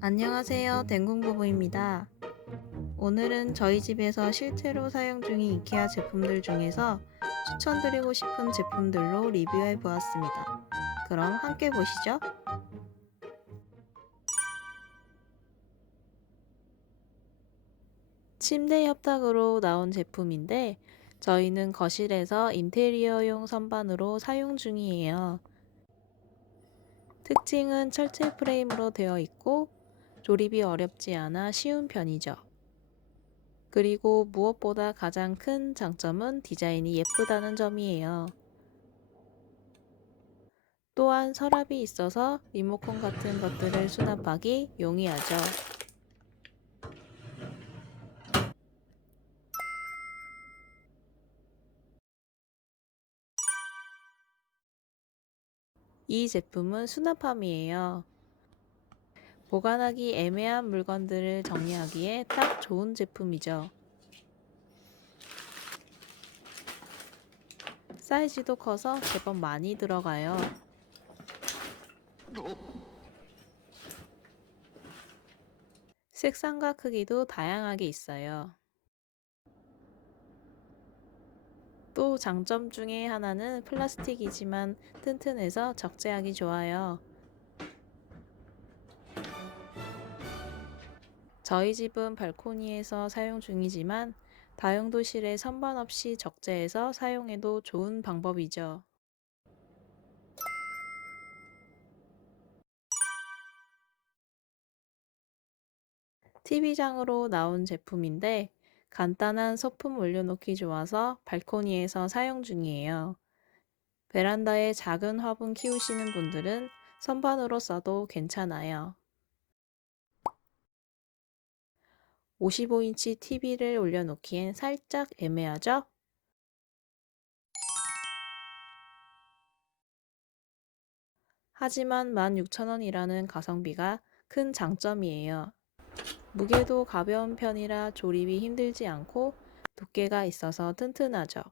안녕하세요. 댕궁부부입니다. 오늘은 저희 집에서 실제로 사용 중인 이케아 제품들 중에서 추천드리고 싶은 제품들로 리뷰해 보았습니다. 그럼 함께 보시죠. 침대 협탁으로 나온 제품인데 저희는 거실에서 인테리어용 선반으로 사용 중이에요. 특징은 철제 프레임으로 되어 있고 조립이 어렵지 않아 쉬운 편이죠. 그리고 무엇보다 가장 큰 장점은 디자인이 예쁘다는 점이에요. 또한 서랍이 있어서 리모컨 같은 것들을 수납하기 용이하죠. 이 제품은 수납함이에요. 보관하기 애매한 물건들을 정리하기에 딱 좋은 제품이죠. 사이즈도 커서 제법 많이 들어가요. 색상과 크기도 다양하게 있어요. 또 장점 중에 하나는 플라스틱이지만 튼튼해서 적재하기 좋아요. 저희 집은 발코니에서 사용 중이지만 다용도실에 선반 없이 적재해서 사용해도 좋은 방법이죠. TV장으로 나온 제품인데 간단한 소품 올려놓기 좋아서 발코니에서 사용 중이에요. 베란다에 작은 화분 키우시는 분들은 선반으로 써도 괜찮아요. 55인치 TV를 올려놓기엔 살짝 애매하죠? 하지만 16,000원이라는 가성비가 큰 장점이에요. 무게도 가벼운 편이라 조립이 힘들지 않고 두께가 있어서 튼튼하죠.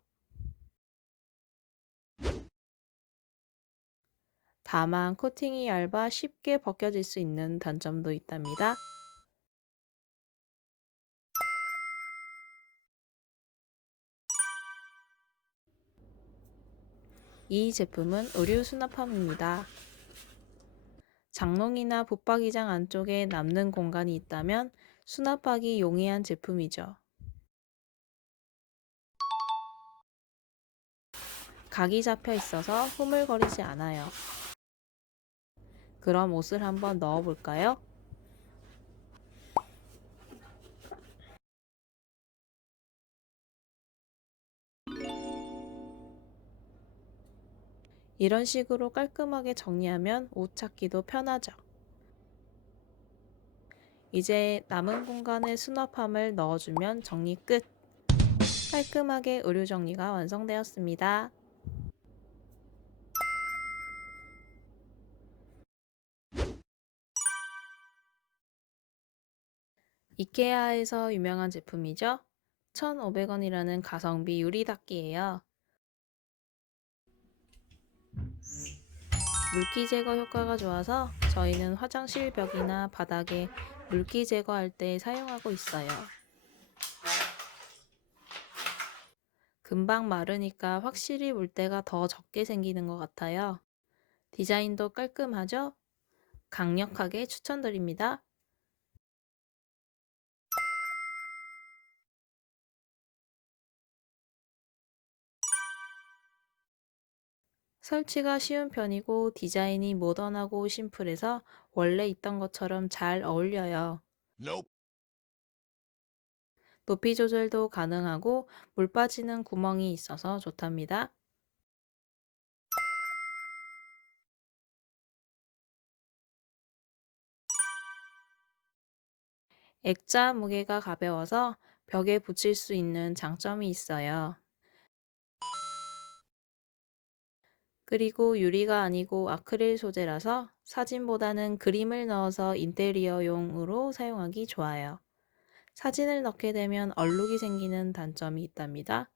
다만 코팅이 얇아 쉽게 벗겨질 수 있는 단점도 있답니다. 이 제품은 의류 수납함입니다. 장롱이나 붙박이장 안쪽에 남는 공간이 있다면 수납하기 용이한 제품이죠. 각이 잡혀 있어서 흐물거리지 않아요. 그럼 옷을 한번 넣어볼까요? 이런 식으로 깔끔하게 정리하면 옷 찾기도 편하죠. 이제 남은 공간에 수납함을 넣어주면 정리 끝! 깔끔하게 의류 정리가 완성되었습니다. 이케아에서 유명한 제품이죠. 1,500원이라는 가성비 유리 닦기예요. 물기 제거 효과가 좋아서 저희는 화장실 벽이나 바닥에 물기 제거할 때 사용하고 있어요. 금방 마르니까 확실히 물때가 더 적게 생기는 것 같아요. 디자인도 깔끔하죠? 강력하게 추천드립니다. 설치가 쉬운 편이고 디자인이 모던하고 심플해서 원래 있던 것처럼 잘 어울려요. Nope. 높이 조절도 가능하고 물 빠지는 구멍이 있어서 좋답니다. 액자 무게가 가벼워서 벽에 붙일 수 있는 장점이 있어요. 그리고 유리가 아니고 아크릴 소재라서 사진보다는 그림을 넣어서 인테리어용으로 사용하기 좋아요. 사진을 넣게 되면 얼룩이 생기는 단점이 있답니다.